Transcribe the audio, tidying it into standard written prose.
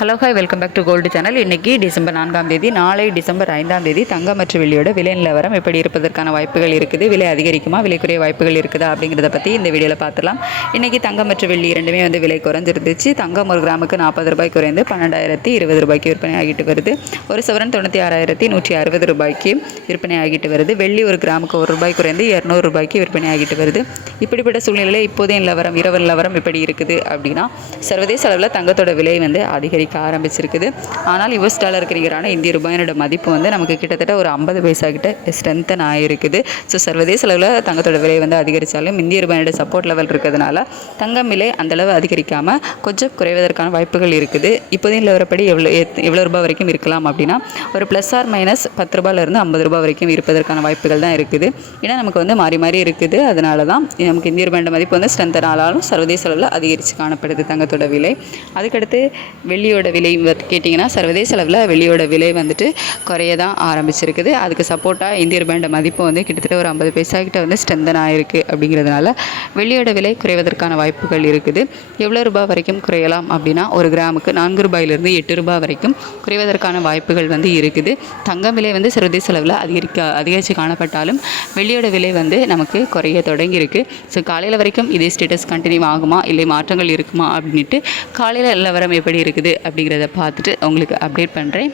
Hello hi welcome back to gold channel. இன்றைக்கி December 4ஆம் தேதி, நாளை டிசம்பர் 5ஆம் தேதி தங்கம் மற்றும் வெள்ளியோட விலை நிலவரம் எப்படி இருப்பதற்கான வாய்ப்புகள் இருக்குது, விலை அதிகரிக்குமா, விலை குறைய வாய்ப்புகள் இருக்குதா அப்படிங்கிறத பற்றி இந்த வீடியோவில் பார்த்துலாம். இன்றைக்கி தங்கம் மற்றும் வெள்ளி இரண்டுமே விலை குறைஞ்சிருந்துச்சு. தங்கம் ஒரு கிராமுக்கு 40 ரூபாய் குறைந்து 12,020 ரூபாய்க்கு விற்பனை ஆகிட்டு வருது. ஒரு சவரன் 96,160 ரூபாய்க்கு விற்பனை ஆகிட்டு வருது. வெள்ளி ஒரு கிராமுக்கு 1 ரூபாய் குறைந்து 200 ரூபாய்க்கு விற்பனை ஆகிட்டு வருது. இப்படிப்பட்ட சூழ்நிலையில் இப்போதைய நிலவரம், இரவு நிலவரம் எப்படி இருக்குது அப்படின்னா, சர்வதேச அளவில் தங்கத்தோட விலை அதிகரிக்க ஆரம்பிச்சிருக்குது. ஆனால் US டாலருக்கு நிகரான இந்திய ரூபாயினோட மதிப்பு நமக்கு கிட்டத்தட்ட ஒரு 50 பைசா கிட்ட ஸ்ட்ரென்தன் ஆகிருக்குது. ஸோ சர்வதேச அளவில் தங்கத்தோட விலை அதிகரித்தாலும் இந்திய ரூபாயினோட சப்போர்ட் லெவல் இருக்கிறதுனால தங்கம் விலை அந்தளவு அதிகரிக்காமல் கொஞ்சம் குறைவதற்கான வாய்ப்புகள் இருக்குது. இப்போதைய நிலவரப்படி எவ்வளோ ரூபாய் வரைக்கும் இருக்கலாம் அப்படின்னா, ஒரு ப்ளஸ் ஆர் மைனஸ் 10 ரூபாயிலிருந்து 50 ரூபாய் வரைக்கும் இருப்பதற்கான வாய்ப்புகள் தான் இருக்குது. ஏன்னா நமக்கு மாறி மாறி இருக்குது. அதனால தான் நமக்கு இந்திய ரூபாயோட மதிப்பு ஸ்ட்ரென்தன் ஆனாலும் சர்வதேச அளவில் அதிகரித்து காணப்படுது தங்கத்தோட விலை. அதுக்கடுத்து வெள்ளியோட விலை கேட்டிங்கன்னா, சர்வதேச அளவில் வெள்ளியோட விலை குறைய தான் ஆரம்பிச்சிருக்குது. அதுக்கு சப்போர்ட்டாக இந்திய ரூபாயோட மதிப்பு கிட்டத்தட்ட ஒரு 50 பைசா கிட்ட ஸ்ட்ரென்தன் ஆகிருக்கு. அப்படிங்கிறதுனால வெள்ளியோட விலை குறைவதற்கான வாய்ப்புகள் இருக்குது. எவ்வளோ ரூபாய் வரைக்கும் குறையலாம் அப்படின்னா, ஒரு கிராமுக்கு 4 ரூபாயிலிருந்து 8 ரூபாய் வரைக்கும் குறைவதற்கான வாய்ப்புகள் இருக்குது. தங்கம் விலை சர்வதேச அளவில் அதிகரித்து காணப்பட்டாலும் வெள்ளியோட விலை நமக்கு குறைய தொடங்கியிருக்கு. ஸோ காலையில் வரைக்கும் இதே ஸ்டேட்டஸ் கண்டினியூ ஆகுமா, இல்லை மாற்றங்கள் இருக்குமா அப்படின்ட்டு காலையில் நிலவரம் எப்படி இருக்குது அப்படிங்கிறத பார்த்துட்டு உங்களுக்கு அப்டேட் பண்ணுறேன்.